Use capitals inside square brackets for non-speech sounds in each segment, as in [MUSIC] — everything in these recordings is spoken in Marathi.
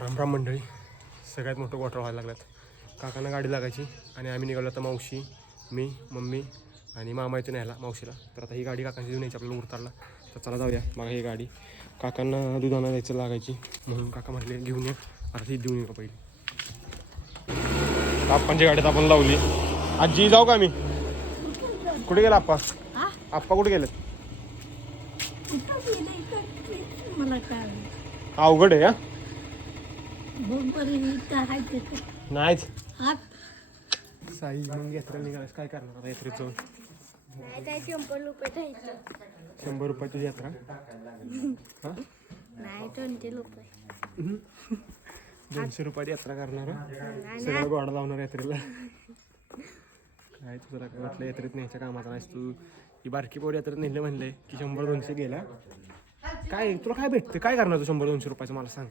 रामराम मंडळी सगळ्यात मोठं वॉटर व्हायला लागल्यात. काकांना गाडी लागायची आणि आम्ही निघालो आता मावशी मी मम्मी आणि मामा इथून न्यायला मावशीला. तर आता ही गाडी काकांची घेऊन यायची आपल्याला उरतारला तर चला जाऊया मग ही गाडी. काकांना दुधाना जायचं लागायची म्हणून काका म्हटले घेऊन ये आता ती देऊन येऊ का पहिली. आप्पांची गाडीत आपण लावली. आजी जाऊ का मी? कुठे गेला आप्पा? आप्पा कुठे गेलेत? अवघड आहे हा बरोबर इथं आहे ते नाहीच साई मग यात्रेला निघाल्यास काय करणार आता यात्रेत जाऊन शंभर रुपये शंभर रुपयाची यात्रा? [LAUGHS] हा? नाही ट्वेंटी रुपये. दोनशे रुपयाची यात्रा करणार सगळं गोडा लावणार यात्रेला. काय तुला काय वाटलं यात्रेत न्यायच्या कामाचा नाहीस तू? ही बारकी पोर यात्रेत नेले म्हणले की शंभर दोनशे गेल्या. काय तुला काय भेटते? काय करणार तू शंभर दोनशे रुपयाचं? मला सांग.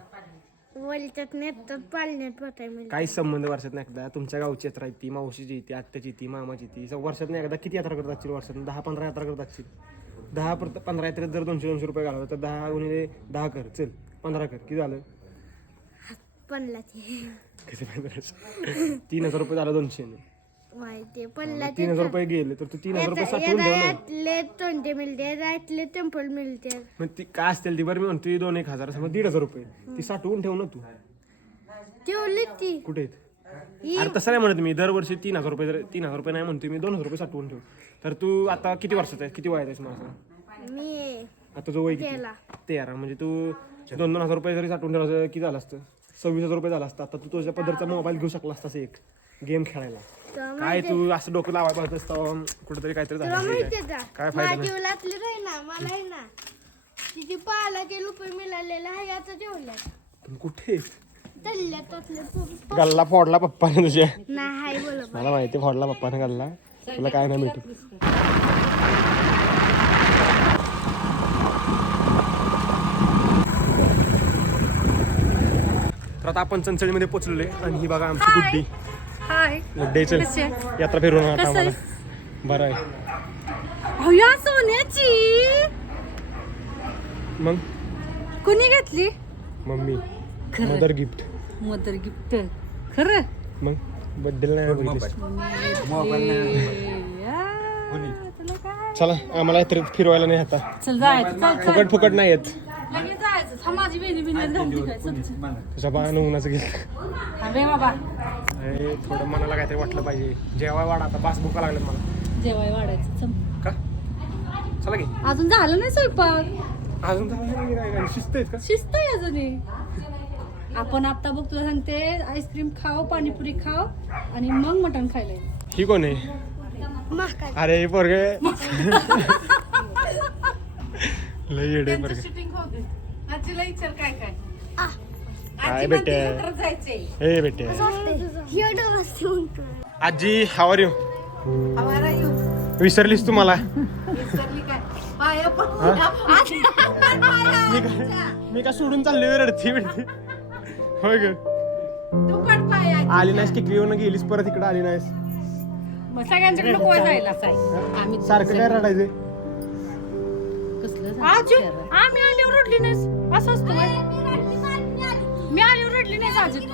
वलच्यात नेतात म्हणजे काही संबंध वर्षात नाही एकदा तुमच्या गावची यात्रा आहे ती मावशीची ती आत्याची ती मामाची ती स- वर्षात नाही एकदा किती यात्रा करत असतील वर्षात दहा पंधरा यात्रा करत असतील दहा पर पंधरा यात्रेत जर दोनशे दोनशे रुपये घालवलं तर दहा गुणिले दहा कर चल पंधरा कर. किती झालं? पडला ते. किती पंधरा तीन हजार रुपये झालं दोनशे माहिती तीन हजार रुपये गेले तर तू तीन हजार रुपये साठवून ठेव ना यातले ट्वेंटी मिळते यातले टेम्पल मिळते. मग ती काय असतील ती? बरं मी म्हणतो दोन एक हजार समज दीड हजार रुपये. ती साठवून ठेव ना तू. ठेवली ती. कुठे आहेत? अरे तसं नाही म्हणत मी. दरवर्षी तीन हजार रुपये जर तीन हजार रुपये नाही म्हणतोय मी दोन हजार रुपये साठवून ठेव. तर तू आता किती वर्षाचा आहे? किती वयात आहेस मला सांग मी आता जो वय किती तेरा. म्हणजे तू दोन दोन हजार रुपये जरी साठवून ठेवलं असतं, किती झालं असतं? सव्वीस हजार रुपये झालं असतं. आता तू तुझ्या पद्धतीचा मोबाईल घेऊ शकला असतास एक. गेम खेळायला. काय तू असं डोकं लावायला पाहिजे असतं कुठेतरी काहीतरी झालं. माहितीये काय. का? काय फायदा नाही माझी लातली राही ना मला आहे ना तिची रुपये मिळालेला आहे आता ठेवल्यात पण कुठे? गल्ला फोडला पप्पाने तुझ्या. नाही बोल मला माहिती फोडला पप्पाने गल्ला. तुला काय नाही भेटू तर आता आपण चंचळीमध्ये पोचलेलो आहे आणि ही बघा आमची गुड्डी. गुड्डे चल यात्रा फिरून आता आम्हाला. बरं आहे. सोन्याची. मग? कुणी घेतली? मम्मी. खरं. मदर गिफ्ट मदर गिफ्ट खरं? मग? बड्डेला नाही बघितलीस. ए, या, तुला काय? चला आम्हाला यात्रेत फिरवायला नाही आता. चल जायचं चल चल. फुकट फुकट नाही येत. लगेच हा माझी बहिणी बिहिणी धमकी काय चल. तुझ्या बाळानं उन्हाचं घेतलं. बाबा. अरे थोडं मनाला काहीतरी वाटलं पाहिजे. जेवाय वाढ आता बास भुका लागलं मला. जेवाय वाढायचं चल. का? चला की. अजून झालं नाही स्वयंपाक? अजून झालं नाही काय काय शिस्त आहेत का? शिस्त आहे अजूनही आपण आता बघ तुला सांगते आईस्क्रीम खाव पाणीपुरी खाव आणि मग मटण खायला ये. ही कोण आहे? महाकाय अरे हे पोरगे लय येडे पोरगे. काय बेटे. हे बेटे. आजी हावर यू विसरलीस तू मला. मी का- मी का सोडून चाललोय रडती बिडती. होय ग. आली नाहीस टिकली येऊन गेलीस परत इकडे आली नाहीस. मग सगळ्यांच्याकडे कोण जायला सारखं काय रडायचे आजू आम्ही आल्यावर रडली नाहीस. असं असतं? मी आल्यावर रडली नाहीस आजी. तू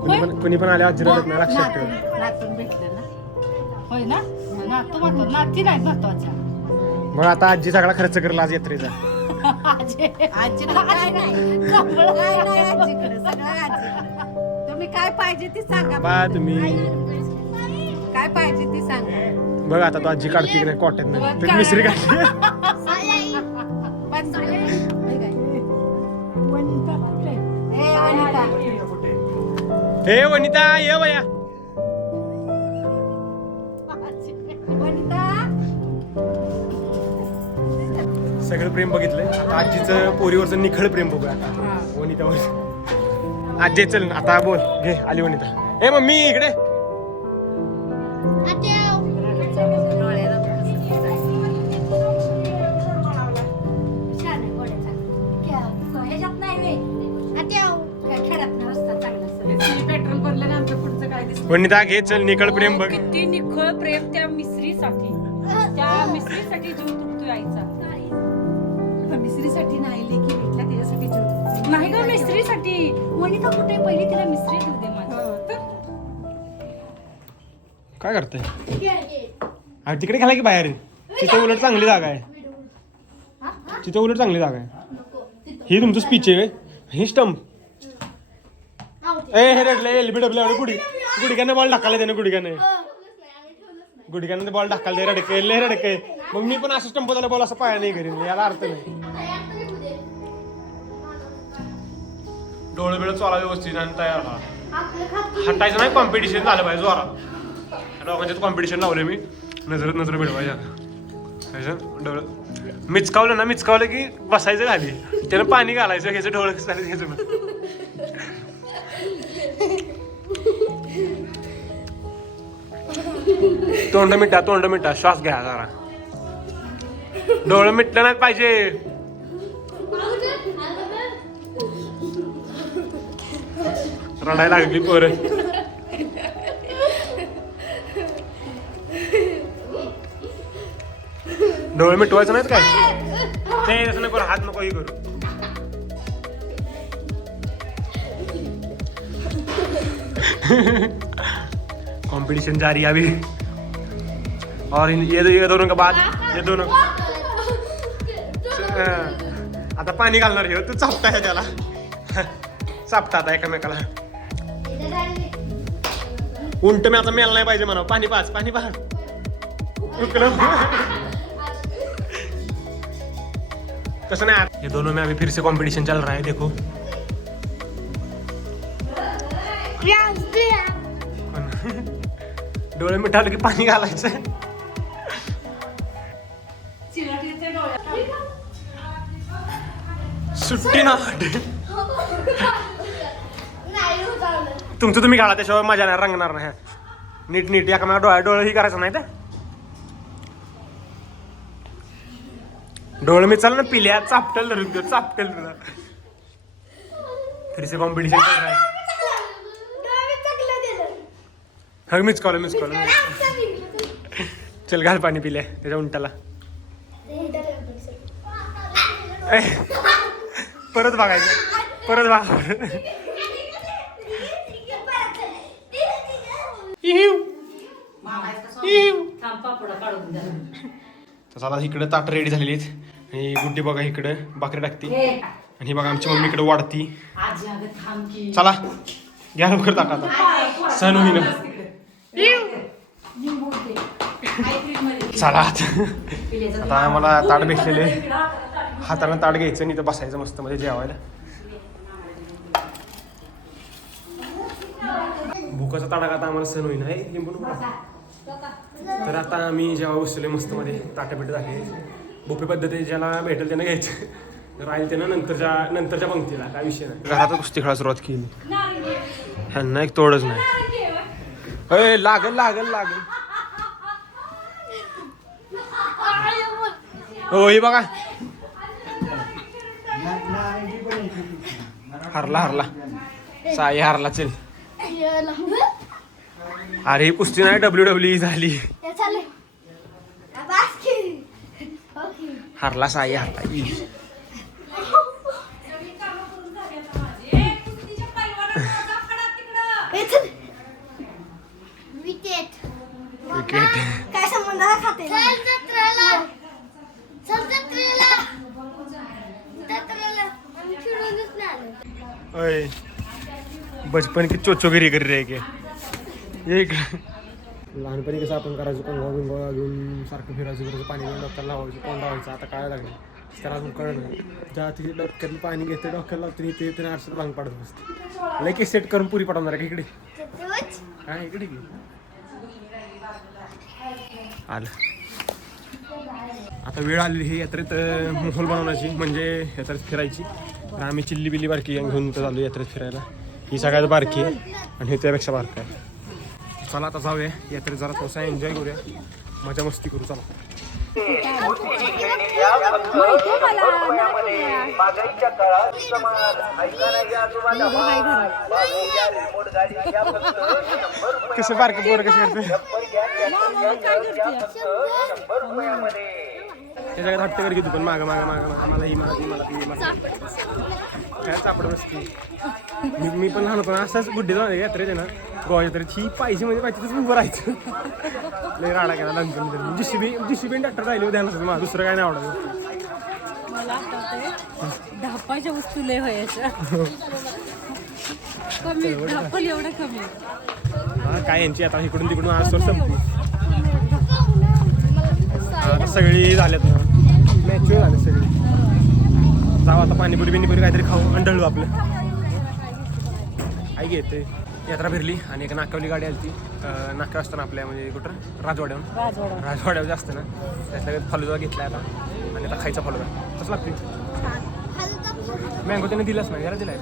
कुणी पण कुणी पण आले आजी रडत नाही लक्षात ठेव. नातून भेटलं ना. होय ना? नातू महत्त्व नाती नाही महत्त्वाच्या मग आता आजी सगळा खर्च करला आज यात्रेचा. तुम्ही काय पाहिजे ती सांगा बा तुम्ही. काय पाहिजे बघ आता तो आजी काढते की नाही कॉटन तुम्ही मिसरी काढली. हे वनिता ये वया. सगळं प्रेम बघितलंय. आता आजीचं पोरीवरचं निखळ प्रेम बघूया आता. वनितावर. आजी चल आता बोल. घे आली वनिता. ए मम्मी इकडे. वनिता घे चल निखळ प्रेम बघ. किती निखळ प्रेम त्या मिसरीसाठी त्या मिसरीसाठी जीव तुटतोय आईचा मिसरीसाठी नाही लेखी भेटला त्याच्यासाठी जीव नाही का मिस्त्रीसाठी. वनिता कुठे? पहिली तिला मिस्त्री घेऊ दे माझी. काय करते? तिकडे घाला की बाहेर? तिथे उलट चांगली जागा आहे. तिथे उलट चांगली जागा आहे. ही तुमचं स्पीच आहे ही स्टंप ए हे रडले एल बी डब्ल्यू गुडी गुडघ्याने बॉल ढकायला त्याने गुडघ्याने. गुडघ्याने ते बॉल दे रडके ले रडके. मग मी पण असं स्टंप बॉल असं पाया नाही करीन याला अर्थ नाही. डोळे बिळ चोला व्यवस्थित आणि तयार राहा. हटायचं नाही कॉम्पिटिशन झालं पाहिजे जोरात. दोघांच्यात कॉम्पिटिशन लावले मी. नजरत नजर भिडवायच्या डोळं मिचकावलं ना मिचकावलं की बसायचं खाली. त्यानं पाणी घालायचं ह्याचं डोळं झालं ह्याचं तोंड मिठा तोंड मिठा श्वास घ्या जरा. डोळं मिटलं नाही पाहिजे. रडायला लागली पोर. डोळे मिटवायचं नाहीत काय? नाही तसं नाही करू हात नको हे करू. [LAUGHS] कंपटीशन जारी है अभी. और इन- ये ये दोनों के बाद ये दोनों आता पाणी घालणार हे तू चापता आहे त्याला. चापता आता एकामेकाला. उंट मी आता मेल नाही पाहिजे म्हणा पाणी पाच पाणी पाच तसं नाही ये दोनों में अभी फिर से कंपटीशन चल रहा है देखो डोळे मिठावलं की पाणी घालायचं. सुट्टी ना. तुमचं तुम्ही घाला त्याशिवाय मजा नाही रंगणार नाही. नीट नीट एका मला डोळ्या डोळे ही करायचं नाही तर डोळे मी चाल ना पिल्या चापटेल धरून देऊ चापटेल तुला से कॉम्पिटिशन चल रहा है हग मिस कॉल मिस कॉल चल घाल पाणी पिल्या त्याच्या उंटाला. परत बघायचं. परत बघा. चला इकडे ताट रेडी झालेली आहेत. आणि गुड्डी बघा इकडे भाकरी टाकते. आणि ही बघा आमची मम्मी इकडे वाढती. चला घ्या लवकर ताट आता. सण होईन. चला. आता आता आम्हाला ताट भेटलेले. हाताने ताट घ्यायचं आणि इथं बसायचं मस्त मध्ये जेवायला. भुकाचा ताडा आता आम्हाला सण होईना हे? लिंबू. तर आता आम्ही जेव्हा बसले मस्त मध्ये ताटापिट झाले. बुफे पद्धती ज्याला भेटेल त्यानं घ्यायचं. राहील त्यानं नंतरच्या नंतरच्या पंक्तीला काय विषय नाही. घरात कुस्ती खेळायला सुरुवात केली. ह्यांना एक तोडच नाही अय लागल लागल लागल. हो ही बघा. हरला हरला. साई हरला चल. अरे कुस्ती नाही डब्ल्यू डब्ल्यू E झाली. हरला साई हरला. आम्ही फिरूनच नाही आलो. अय बचपन की चोचोगिरी कर रे के. इकडं. लहानपणी कसं आपण करायचो कंगवा बिंगवा घेऊन सारखं फिरायचं फिरायचं पाणी घेऊन डोक्याला लावायचं कोण लावायचं. आता काय लागलं? त्याला अजून कळलं नाही. ज्या तिथे डोक्यातलं पाणी घेते डोक्याला लावते ते ते आरशात भांग पाडत बसते. लय सेट करून पुरी पडवणार आहे का इकडे? हा इकडे की. आलं. आता वेळ आलेली ही यात्रेत मोहोल बनवण्याची म्हणजे यात्रेत फिरायची. तर आम्ही चिल्ली बिल्ली बारकी घेऊन तर आलो यात्रेत फिरायला. ही सगळ्यात बारकी आहे आणि हे त्यापेक्षा बारक आहे. चला आता जाऊया यात्रेत जरा थोडासा एन्जॉय करूया. मजा मस्ती करू चला. [LAUGHS] कसे बारके पोरं कसे करते? त्याच्याकडे हट्ट कर की तू पण मागं मागं मागं मागं. मला ही मला ती मला ती मला. ती. डोक्याला चापड बसते? मी मी पण लहान होतो ना असंच बुड्डी जाऊ यात्रेत आहे ना. गोवा यात्रेत ही पाहिजे म्हणजे पाहिजे तिथंच उभं राहायचं. लय राडा केला लहानपणी जिशिबी जिशिबी डॉक्टर राहिले ध्यान असतं मला. दुसरं काय नाही आवडत. मला आठवतंय. धापाच्या वस्तू लय व्हायच्या. कमी धापल एवढं कमी. हा काय यांची आता इकडून तिकडून आज संपली. आता सगळी झाल्यात ना मॅच्युअर झाले सगळी. जाऊ आता पाणीपुरी बिनीपुरी काहीतरी खाऊ अंडळू आपलं. आई घेते. यात्रा फिरली आणि एक नाकावली गाडी आली ती नाका असताना आपल्या म्हणजे कुठं? राजवाड्याहून. राजवाडा. राजवाड्यावर जास्त ना. त्यातल्या फालुदा घेतला आता. आणि आता खायचा फालुदा. कसं लागते मँगो त्याने दिलाच नाही जरा दिलाय.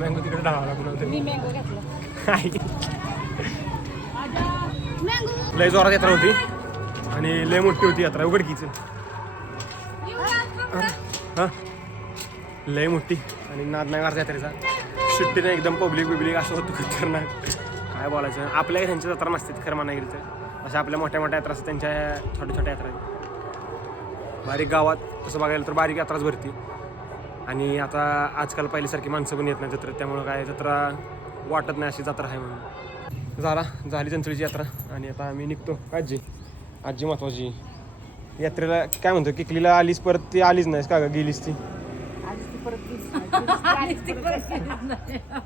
मँगो तिकडे डाळावा लागून लय जोरात यात्रा होती. आणि लय मोठी होती यात्रा उघडकीच. हा. लय मोठी. आणि नाद नाही मारता यात्रेचा. सुट्टीने एकदम पब्लिक बिब्लिक असं होतं खतरनाक. काय बोलायचं? आपल्या त्यांच्या जत्रा नसतात खरं तर. अशा आपल्या मोठ्या मोठ्या यात्रा असतात त्यांच्या छोट्या छोट्या यात्रा. बारीक गावात तसं बघायला तर बारीक यात्राच भरती. आणि आता आजकाल पहिल्यासारखी माणसं पण येत नाही जत्रेत त्यामुळं काय जत्रा वाटत नाही अशी जत्रा आहे म्हणून. झाला झाली चंचळीची यात्रा. आणि आता आम्ही निघतो आजी आजी महत्वाची. यात्रेला काय म्हणतो किकलीला आलीस परत ती आलीच नाहीस का ग गेलीस ती?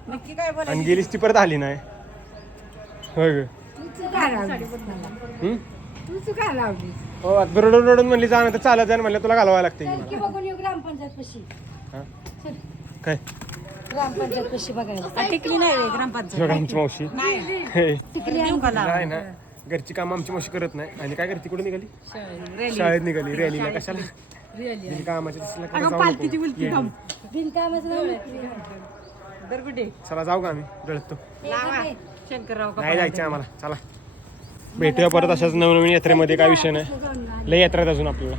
नक्की काय बोल आणि गेलीस ती परत आली नाही. होय ग? तू चुका लावली हो आता रडून रडून म्हणली जा तर चालत जा म्हणलं तुला घालवायला लागते की की बघून येऊ ग्रामपंचायत पशी हा? काय? ग्रामपंचायत पशी बघायला टिकली नाही रे ग्रामपंचायत. बघा आमची मावशी. हे. ना. घरची कामं आमची मावशी करत नाही. आणि काय करते? कुठे निघाली? रेली. शाळेत निघाली. रॅलीला. कशाला? बिन दिसलं का जाऊ नको. नाही चला जाऊ का आम्ही? डळतो लावा. शंकरराव का नाही जायचं आम्हाला. चला. भेटूया परत अशाच नवनवीन यात्रेमध्ये काय विषय नाही. लय यात्रा अजून आपल्याला.